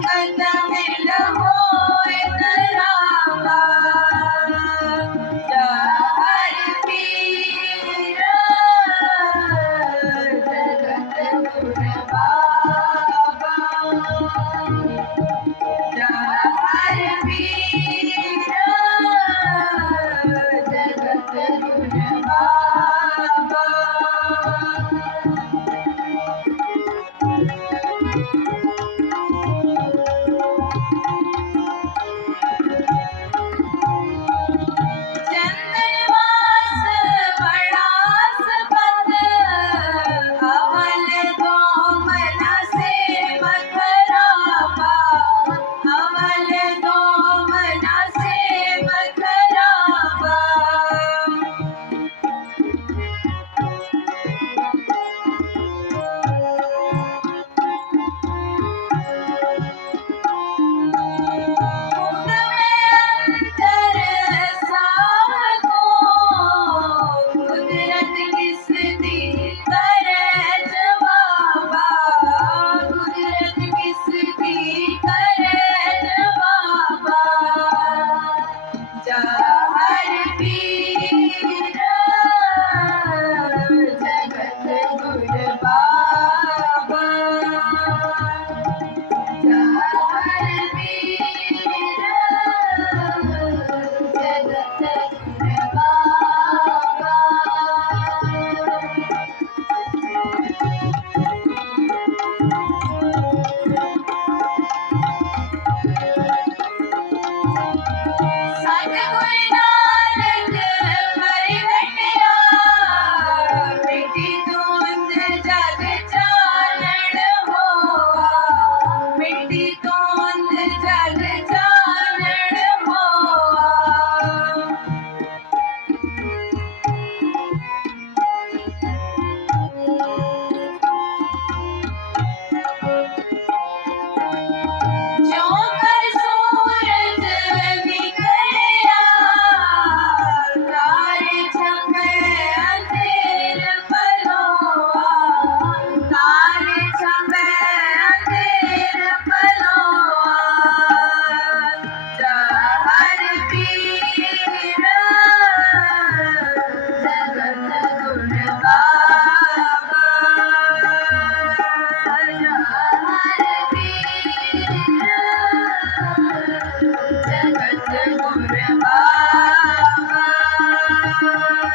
mangalam Thank you.